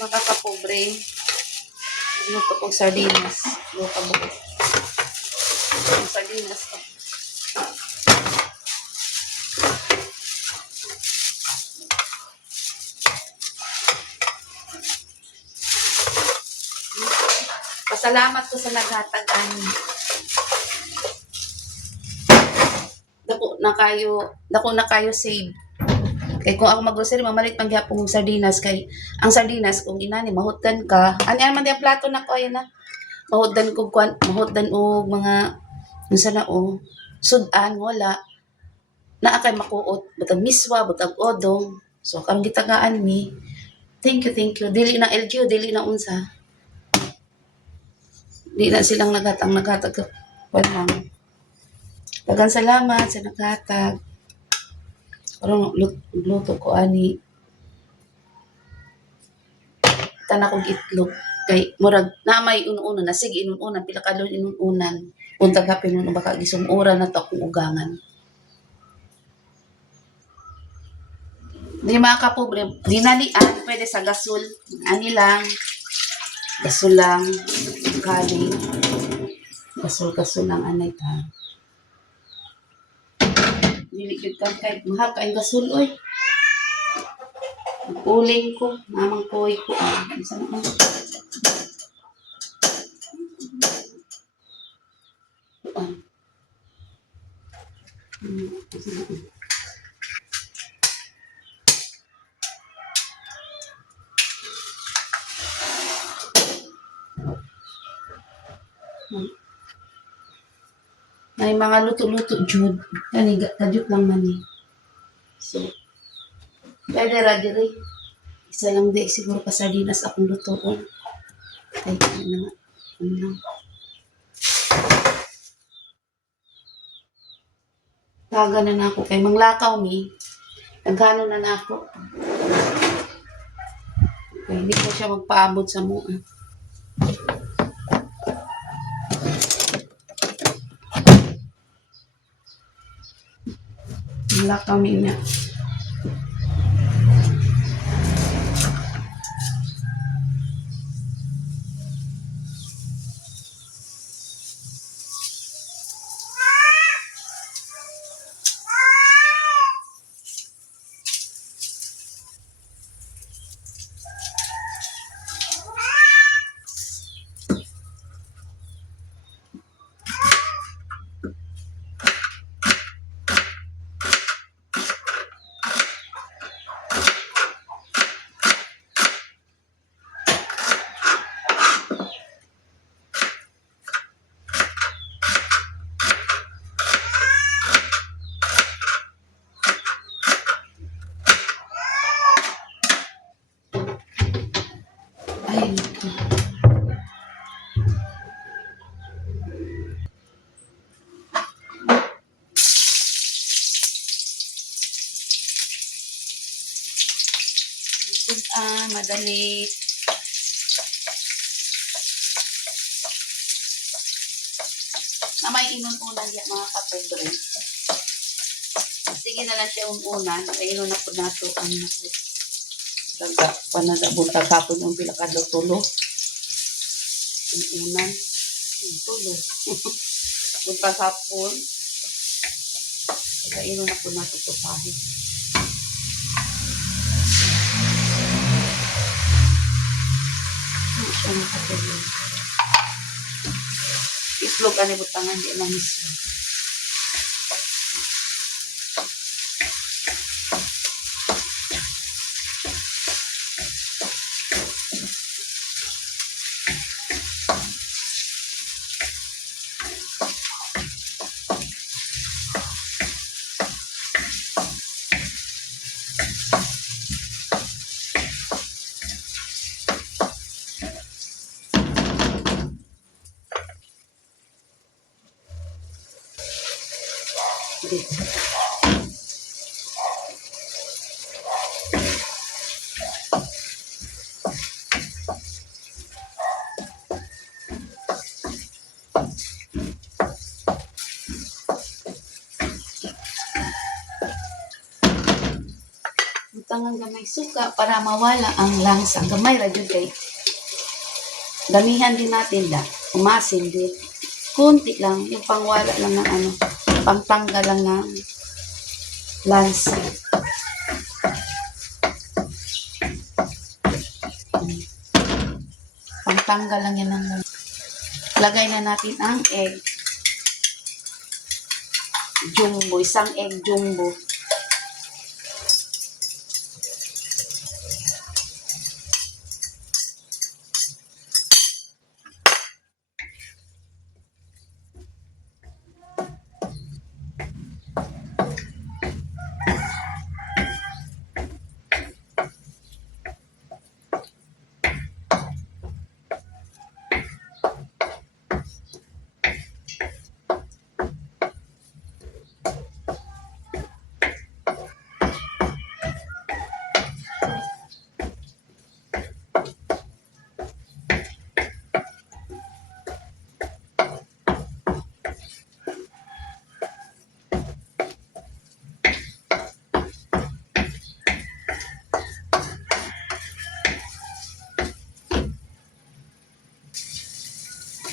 mga kapobre. Luto kong sardinas. Luto ko. Sardinas. Pasalamat ko sa naghatagan. Dako na kayo save. Kay kung ako mag-grocery, mamalit pang gyapon ng sardinas. Kay ang sardinas, kung inani, mahutdan ka. Ano man yung plato na ko, ayan na. Mahutdan og mga, nasa na o, sudan, wala. Naakay makuot, butag miswa, butag odong. So, karong gitagaan mi. Thank you. Dili na LGU, dili na unsa. Di na silang naghatag. Walang. Dagan salamat sa naghatag. Karong luto ko ani. Tanan kong itlog. Kay murag na may ununan na sige inunan pila ka inunan. Untag hapon nun baka gisumura na to akong ugangan. Di mga kapobre, dinalian, pwede sa gasol. Ani lang. Gasol lang. Galing. Gasol lang anay ta. Dili gyud ka kay mahal kaayong gasol oy. Uling ko, namang koy ko. Isa na. May mga luto-luto jud. Kani kadyot lang man ni. So, pwede ra diri. Isa lang di siguro pa sardinas akong lutoon. Ay, ano na. Ano lang. Taga na ako kay manglakaw mi. Naghano na ako. Okay, hindi ko siya magpaabot sa mua. Manglakaw mi niya. Ay, madali. Na may inununan yan mga kapobre. Sige na lang siya ununan. May inunan po nato ang nato. Taga, panadabuntag hapon yung pilakadlaw tulo. Ununan. Tulo. Buntag hapon. Taga inunan po nato ito pahit. Siya mga kapobre. Islog ani butangan di lang islog. tangang gamay suka para mawala ang lansa. Ang gamay ra jud kay damihan din natin da. Umasin din. Kunti lang yung pangwala lang ng ano, pangtanggal lang ng lansa. Pangtanggal lang yan ng lansa. Lagay na natin ang egg. Jumbo, isang egg jumbo.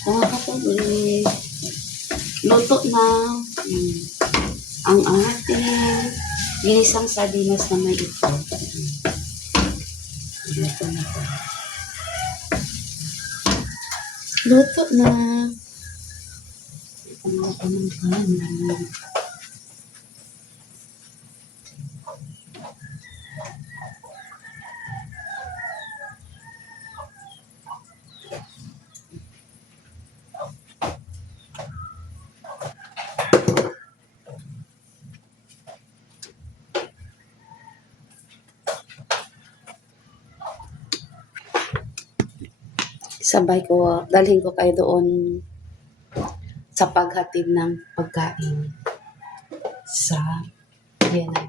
Mga kapatid, luto na ang ating ginisang sardinas na may itlog. Luto na to. Luto na. Ito na ako ng kanin. Sabay ko, dalhin ko kayo doon sa paghatid ng pagkain sa Vienna.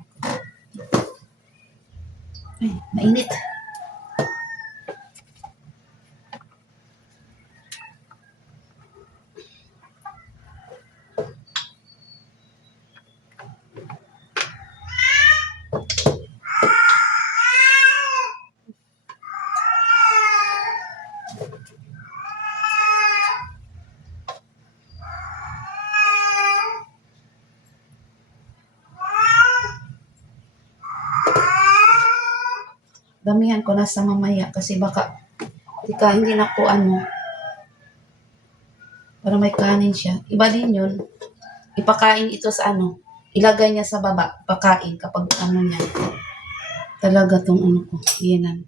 Ay, mainit. Damihan ko na sa mamaya kasi baka hindi na po ano para may kanin siya. Iba din yun. Ipakain ito sa ano. Ilagay niya sa baba. Pakain kapag ano niya. Talaga tong ano ko. Yan.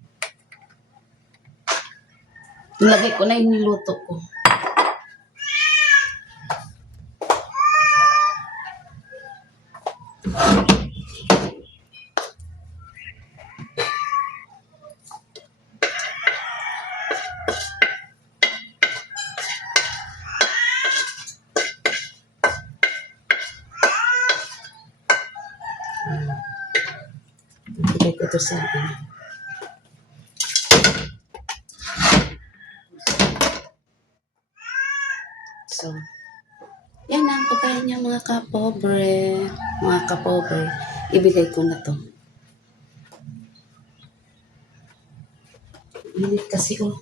Ilagay ko na yung niluto ko. Ilagay ko ito sa akin. So, yan ang pagkain niya mga kapobre. Mga kapobre. Ibigay ko na to. Init kasi oh.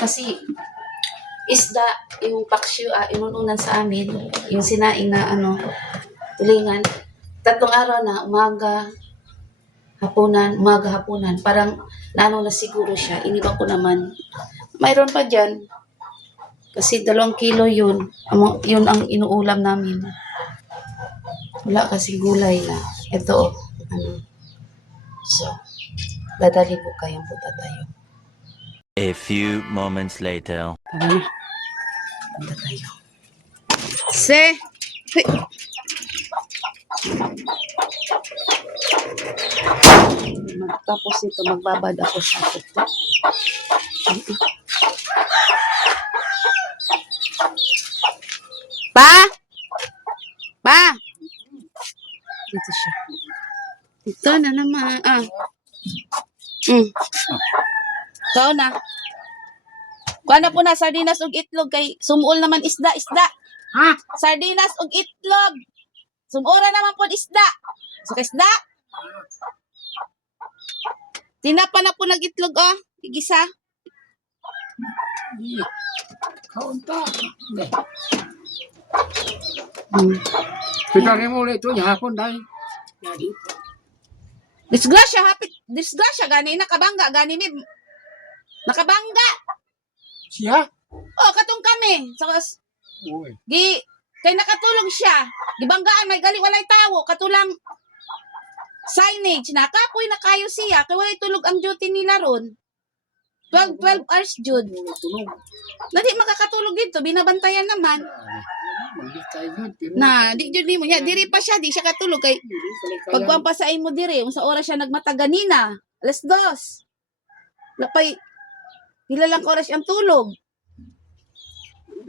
Kasi isda, yung paksyo, inununan sa amin, yung sinaing na ano, tulingan. 3 araw na, umaga, hapunan. Parang naano na siguro siya. Iniba ko naman. Mayroon pa dyan. Kasi 2 kilo yun. Yun ang inuulam namin. Wala kasi gulay na. Ito, ano. So, dadali ko kayong puta tayo. A few moments later. Tara na. Punta tayo. Se! Hey. Tapos ito, magbabad ako sa ito. Pa! Pa! Dito siya. Ito na naman. Ikaw na. Kuha na po na sardinas ug itlog kay sumuol naman isda. Ha? Sardinas ug itlog. Sumura naman po isda. Sa isda. Tinapa na po nag-itlog, oh. Igisa. Kaunta. Hmm. Pagkakit mo ulit ito, hapon dahil. Disgrasya, hapit. Disgrasya, gani nakabangga. Gani mi. Nakabangga. Siya? Oh, katong kami. So, Uy. kay nakatulog siya. Gibanggaan, may gali walay tawo. Katulang signage na. Kapoy na kayo siya. Kay walay tulog ang duty nila ron. 12 hours, Jud. Tulog. Na di makakatulog dito. Binabantayan naman. Mangit tayo yun. Pero Na, di Jud mo niya. Diri pa siya. Di siya katulog. Kay pagpampasain mo diri. Kung sa oras siya nagmata ganina. 2:00. Lapay. Pila lang oras ang tulog.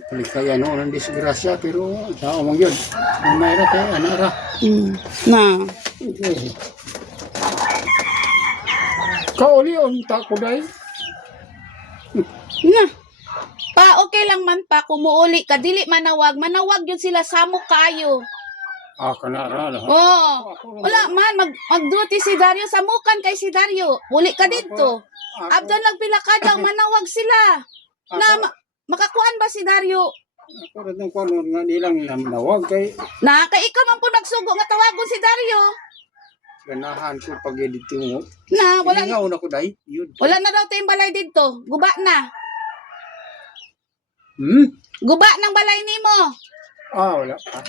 Balik kaya noon ang disgrasya, pero tao mong yun. Ang mayroon tayo, anara. Na. Okay. Kauli on tako dahil. Na. Pa, okay lang man pa. Kumuuli ka. Dili manawag. Manawag yun sila. Samok kayo. Kanara na. Oo. Wala man. Mag-duty si Dario. Samukan kay si Dario. Uli ka dito. Abdan lang pila kadang manawag sila. Na, makakuan ba si Dario? Ako rin ang kwanon nga nilang namnawag kay Na, kay ikaw man po nagsugo nga tawagon si Dario. ganahan ko pag-edit mo. Na, wala Ilingaw na ko dahil. Yun. wala na daw tayong balay dito. Guba na. Guba ng balay nimo. Wala pa.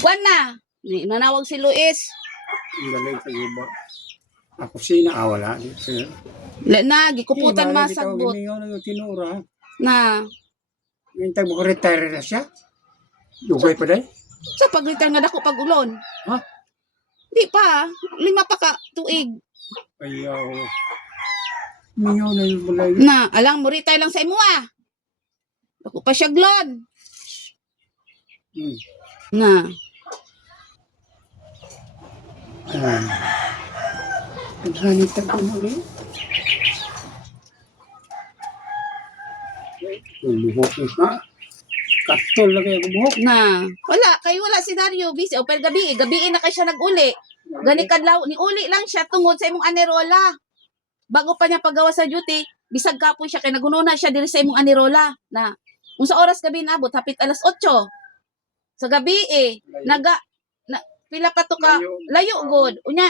Kuan na. Nanawag si Luis. Ang galing sa iba. Ako sina, wala. Sir. Wala na, gikuputan Bali, masagot. Ilingaw na yung tinura. Na, Yung tag-retire na siya. Dugay pa dahil. sa pag-retire nga dako pag-ulon. Ha? Di pa, 5 pa ka tuig. Ayaw. Mingaw na yung balay. Na, alang mo retire lang sa imo ah. Ako pa siya glon. Na, Ang hanit ang kumuli. Buhok na. Katol na kaya buhok. na. Wala, kayo wala si Dario busy. O pero gabi na kay siya nag-uli. Gani kadlaw ni uli lang siya tungod sa imong anirola. Bago pa niya paggawa sa duty, bisag kapoy siya kay nagununa siya diri sa imong anirola. Na, kung sa oras gabi nabot hapit 8:00. Sa gabi pila pa to ka layo god. Unya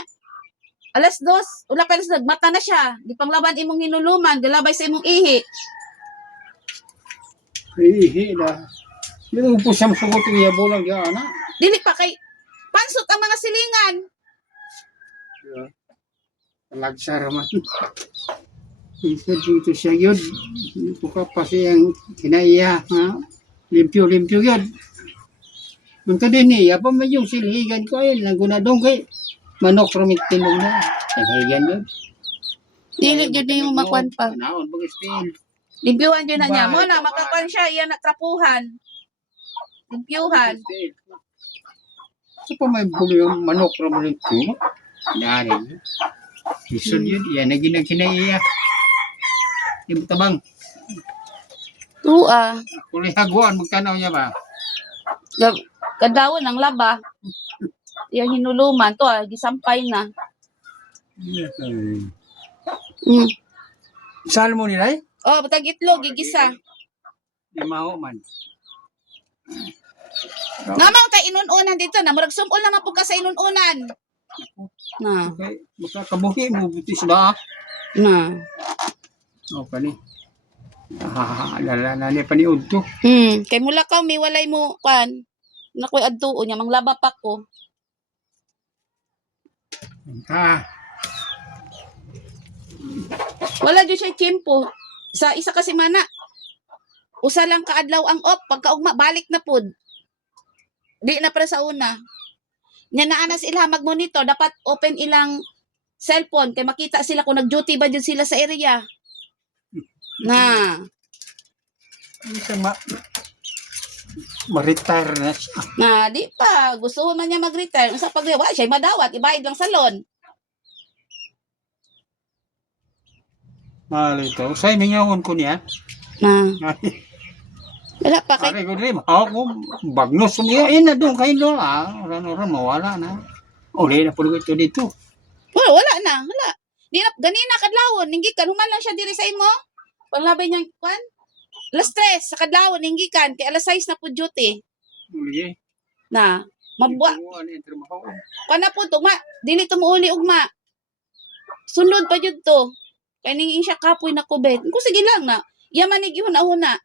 2:00, wala pa nagmata na siya. Di panglaban imong hinuluman, galabay sa imong ihi. Ihi na. Yung upos siyang sugot iya bulang di ana. Dili pa kay pansot ang mga silingan. Lagsar man. Dito siya yun. Buka pa siyang kinaiya. Limpyo-limpyo yun. Munta din niya, pa may yung siligan ko ayun. Nagunadong kay manok ramit tinong na. Siligan yun. Dili jud na yung makwan pa. Naon bagistin. Limpyuhan dyan na niya. Mo na, makakuan siya. Iyan na trapuhan. Limpyuhan. Sa pa may buli yung manok ramit tinong. Dari. Isod yun. Yan na ginagkinaiya. Yung tabang. Tua. Kuli haguan, magtanaw niya ba? Kadawon ang laba. Yung hinuluman. To gisampay na. Saan mo nila eh? Oh, batag itlog, gigisa. Limaho man. Namang tayo inununan dito na. Murag sumol naman po ka sa inununan. Na. Okay. Makakabuhi mo, butis ba? Na. O, pani. Lalani paniud to. Kay mula ka, may walay mo, kan. Nakoy adtuo niya, manglaba pa ko. Wala dyan siya tiyempo. Sa isa kasi mana. Usa lang kaadlaw ang off. Pagkaugma, balik na pod. Di na para sa una. Nya naanas ila mag-monitor. Dapat open ilang cellphone. Kaya makita sila kung nag-duty ba dyan sila sa area. Na. Ma-retire na siya. Na, di pa. Gusto man niya mag-retire. Sa pag-rewa, siya madawat. Ibayad lang sa loan. Malito. Usay mingawon ko niya. Na. Wala pa kay. Pare ko rin. Ako, bagnos mo yan. Na doon kayo doon. Orang-orang mawala na. Uli na po ito dito. Wala na, wala. Di na, ganina kadlawon, hindi kan, human lang siya diri sa imo. Panglabay niyang, kwan? Alas 3, sa kadlawon, hindi kan, kay alas 6 na po duty. Uli. Na, mabwa, Ano yung trabaho? kana po, tugma, dili tumuuli ugma. Sunod pa jud to. Kaya ningin siya kapoy na kubet. Kung sige lang na, yaman ni gihuna-una.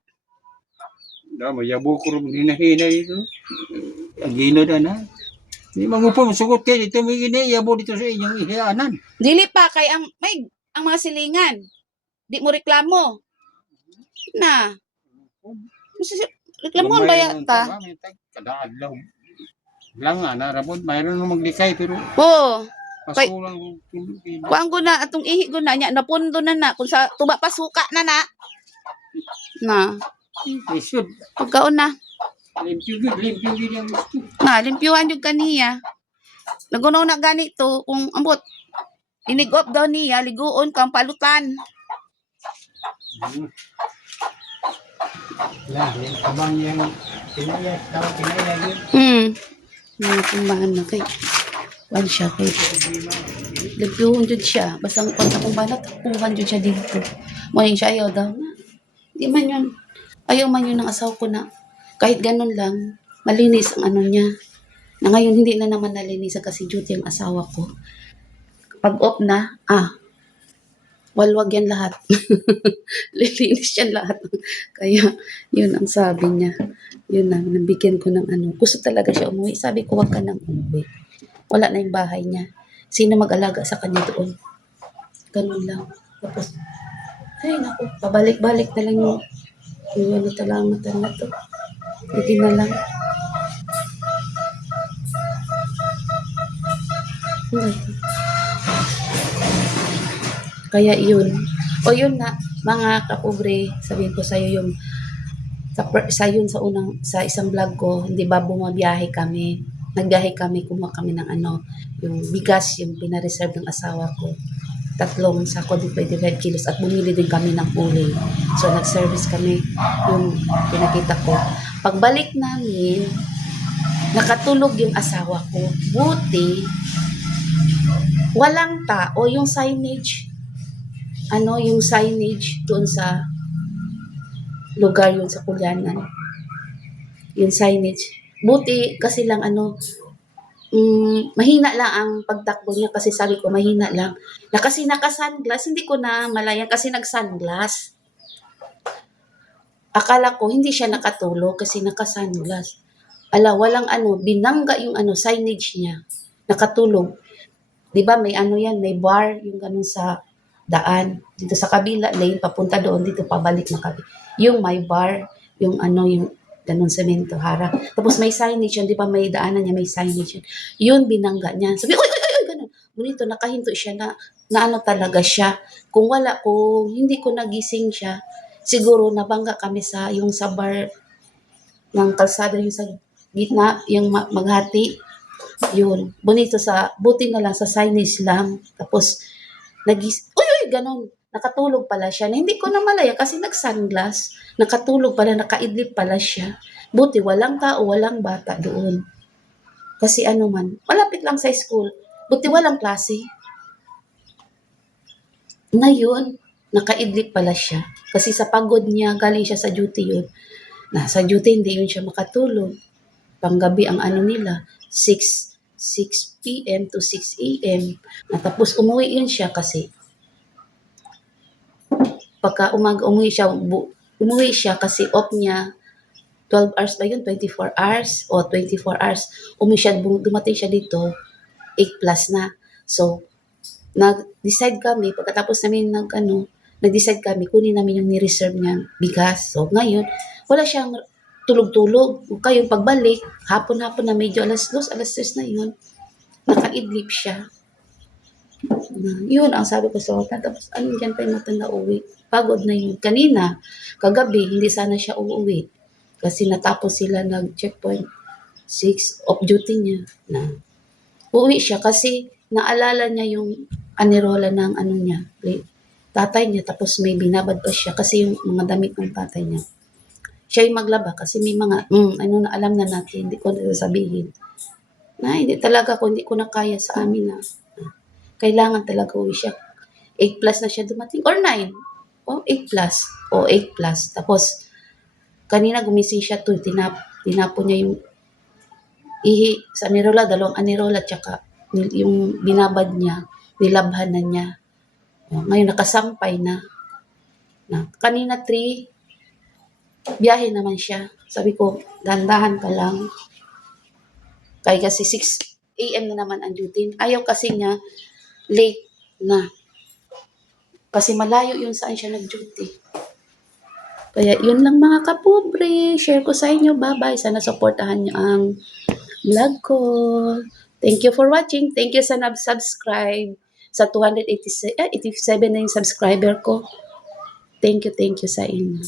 Dama, yabo ko rin hinahina dito. Ang gino na na. Di mangupong sugot kayo dito, may yabo dito sa inyong ihaanan. Dili pa, kay ang mga silingan. Di mo reklamo. Na. Reklamon ba yata? Kada adlaw. Lang nga, narabot. Mayroon nang maglikay, pero Oo. paso lang. Kuang ko na, atong ihi ko na, nya, napundo na. Kung sa tuba pasuka na. Na. Isod. Pagkaon na. Limpyo gid ang gusto. Na, limpyuhan yung kaniya. Nagunaw na ganito, kung ambot, inigop daw niya, liguon kang palutan. Lah, yung kabang yung pinaya, tawag pinaya yun. Mga kumbahan na kay. Wan siya kay. Limpyuhan dyan siya. Basta kung akong banat, tapuhan dyan siya dito. Morning siya, ayaw daw na. Di man yun. Ayaw man yun ng asawa ko na. Kahit ganun lang, malinis ang ano niya. Na ngayon, hindi na naman nalinis kasi duty ang asawa ko. Pag off na, walwag yan lahat. Lilinis yan lahat. Kaya, yun ang sabi niya. Yun na, nabigyan ko ng ano. Gusto talaga siya umuwi. Sabi ko, wag ka nang umuwi. Wala na yung bahay niya. Sino mag-alaga sa kanya doon? Ganun lang. Tapos, ay naku, pabalik-balik na lang yung ano talaga na to. Hindi na lang. Ay. Kaya yun. O yun na, mga kapobre, sabihin ko sa'yo yung sa isang vlog ko, hindi ba bumabiyahe kami? Nagbiyahe kami, kumuha kami ng ano, yung bigas, yung pinareserve ng asawa ko. 3 sako di 25 kilos at bumili din kami ng uli. So, nag-service kami yung pinakita ko. Pagbalik namin, nakatulog yung asawa ko. Buti, walang tao. Yung signage, yung signage doon sa lugar yun sa Kulyanan. Yung signage. Buti kasi lang mahina lang ang pagtakbo niya kasi sabi ko mahina lang. Na kasi naka-sunglass, hindi ko na malayan kasi nag-sunglass. Akala ko hindi siya nakatulog kasi naka-sunglass. Walang binangga yung signage niya. Nakatulog. 'Di ba may yan, may bar yung ganun sa daan. Dito sa kabila lane papunta doon, dito pabalik na kami. Yung may bar, yung yung ganun semento hara. Tapos may signage yun, di ba may daanan niya, may signage yun. Yun, binangga niya. Sabi, uy, ganun. Bonito, nakahinto siya na talaga siya. Kung hindi ko nagising siya, siguro nabangga kami yung sa bar ng kalsada, yung sa gitna, yung maghati. Yun. Buti na lang sa signage lang. Tapos, uy, ganun. Nakatulog pala siya. Na hindi ko na malaya kasi nag-sunglass. Nakatulog pala, nakaidlip pala siya. Buti walang tao, walang bata doon. Kasi malapit lang sa school. Buti walang klase. Ngayon, nakaidlip pala siya. Kasi sa pagod niya, galing siya sa duty yun. Sa duty, hindi yun siya makatulog. Panggabi ang nila, 6 p.m. to 6 a.m. Tapos umuwi yun siya kasi pagka umaga umuwi siya kasi off niya 12 hours ba yun? 24 hours o 24 hours. Dumating siya dito 8 plus na. So, nag-decide kami, pagkatapos namin nag-decide kami, kunin namin yung ni-reserve niyang bigas. So, ngayon, wala siyang tulog-tulog. Kayong pagbalik, hapon-hapon na medyo alas 2, alas 3 na yun. Nakaidlip siya. Yun ang sabi ko sa hotel. Tapos dyan pa yung matanda uwi. Pagod na yun. Kanina, kagabi, hindi sana siya uuwi. Kasi natapos sila nag-checkpoint 6 off duty niya. Uuwi siya kasi naalala niya yung anirola ng niya. Tatay niya. Tapos may binabad pa siya kasi yung mga damit ng tatay niya. Siya yung maglaba kasi may mga, na alam na natin. Hindi ko na sasabihin. Na hindi talaga kung hindi ko na kaya sa amin na kailangan talaga uwi siya. 8 plus na siya dumating or 9. O 8 plus. O 8 plus. Tapos kanina gumising siya to, tinapon niya yung ihi sa anirola, dalawang anirola, tsaka yung binabad niya, nilabhan na niya. O, ngayon nakasampay na. Kanina 3, biyahe naman siya. Sabi ko, dahan-dahan ka lang. Kaya kasi 6 a.m. na naman ang duty. Ayaw kasi niya, late na. Kasi malayo yun saan siya nag-duty. Kaya yun lang mga kapobre. Share ko sa inyo. Bye-bye. Sana supportahan niyo ang vlog ko. Thank you for watching. Thank you sa nag-subscribe. Sa 287 na yung subscriber ko. Thank you sa inyo.